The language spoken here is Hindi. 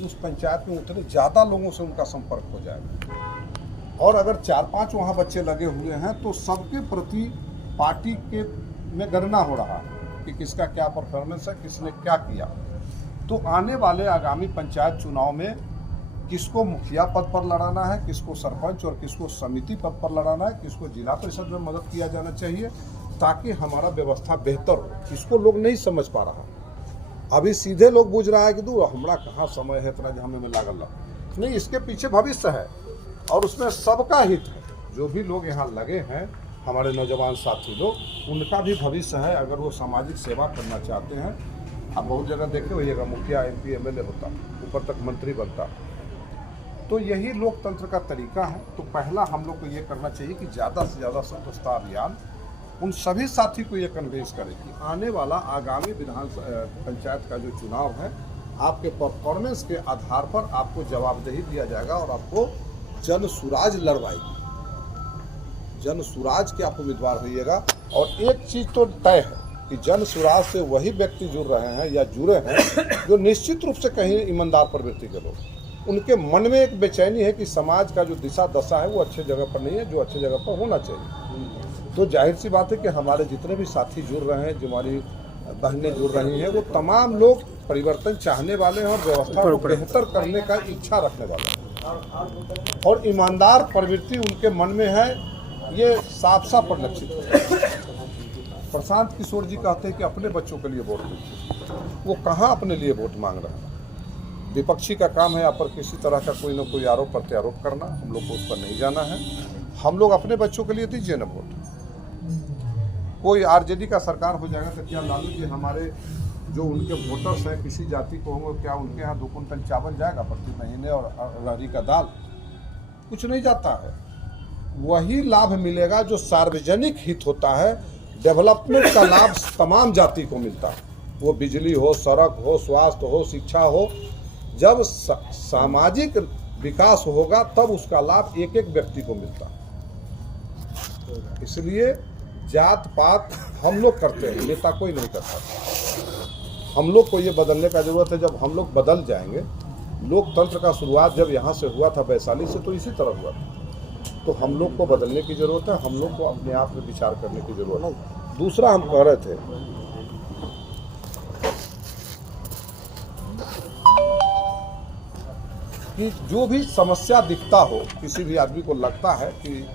उस पंचायत में उतने ज़्यादा लोगों से उनका संपर्क हो जाएगा। और अगर 4-5 वहाँ बच्चे लगे हुए हैं तो सबके प्रति पार्टी के में गणना हो रहा है कि किसका क्या परफॉर्मेंस है, किसने क्या किया। तो आने वाले आगामी पंचायत चुनाव में किसको मुखिया पद पर लड़ाना है, किसको सरपंच और किसको समिति पद पर लड़ाना है, किसको जिला परिषद में मदद किया जाना चाहिए, ताकि हमारा व्यवस्था बेहतर हो। इसको लोग नहीं समझ पा रहा। अभी सीधे लोग बूझ रहा है कि दूर हमारा कहाँ समय है इतना जो हमें लागल लग नहीं, इसके पीछे भविष्य है और उसमें सबका हित है। जो भी लोग यहाँ लगे हैं हमारे नौजवान साथी लोग, उनका भी भविष्य है। अगर वो सामाजिक सेवा करना चाहते हैं, आप बहुत जगह देखे होइएगा मुखिया MP MLA होता, ऊपर तक मंत्री बनता, तो यही लोकतंत्र का तरीका है। तो पहला हम लोग को ये करना चाहिए कि ज़्यादा से ज़्यादा सदस्यता अभियान उन सभी साथी को ये कन्विंस करें कि आने वाला आगामी पंचायत का जो चुनाव है, आपके परफॉर्मेंस के आधार पर आपको जवाबदेही दिया जाएगा और आपको जन सुराज लड़वाएगी। जन सुराज के आप उम्मीदवार होइएगा। और एक चीज़ तो तय है कि जन सुराज से वही व्यक्ति जुड़ रहे हैं या जुड़े हैं जो निश्चित रूप से कहीं ईमानदार प्रवृत्ति के लोग। उनके मन में एक बेचैनी है कि समाज का जो दिशा दशा है वो अच्छे जगह पर नहीं है, जो अच्छे जगह पर होना चाहिए। तो जाहिर सी बात है कि हमारे जितने भी साथी जुड़ रहे हैं, जो हमारी बहनें जुड़ रही हैं, वो तमाम लोग परिवर्तन चाहने वाले हैं और व्यवस्था को बेहतर करने का इच्छा रखने वाले हैं और ईमानदार प्रवृत्ति उनके मन में है। ये साफ साफ परिलक्षित है। प्रशांत किशोर जी कहते हैं कि अपने बच्चों के लिए वोट दीजिए, वो कहाँ अपने लिए वोट मांग रहे हैं। विपक्षी का काम है यहाँ पर किसी तरह का कोई ना कोई आरोप प्रत्यारोप करना, हम लोग को उस पर नहीं जाना है। हम लोग अपने बच्चों के लिए दीजिए ना वोट। कोई RJD का सरकार हो जाएगा तो क्या लालू जी हमारे जो उनके वोटर्स हैं किसी जाति को होंगे, क्या उनके यहाँ 2 कुंटल चावल जाएगा प्रति महीने और अरहरी का दाल? कुछ नहीं जाता है। वही लाभ मिलेगा जो सार्वजनिक हित होता है। डेवलपमेंट का लाभ तमाम जाति को मिलता है, वो बिजली हो, सड़क हो, स्वास्थ्य हो, शिक्षा हो। जब सामाजिक विकास होगा तब उसका लाभ एक एक व्यक्ति को मिलता है। इसलिए जात पात हम लोग करते हैं, नेता कोई नहीं करता। हम लोग को ये बदलने का जरूरत है। जब हम लोग बदल जाएंगे, लोकतंत्र का शुरुआत जब यहाँ से हुआ था वैशाली से, तो इसी तरह हुआ था। तो हम लोग को बदलने की जरूरत है, हम लोग को अपने आप में विचार करने की जरूरत है। दूसरा हम कह रहे थे कि जो भी समस्या दिखता हो, किसी भी आदमी को लगता है कि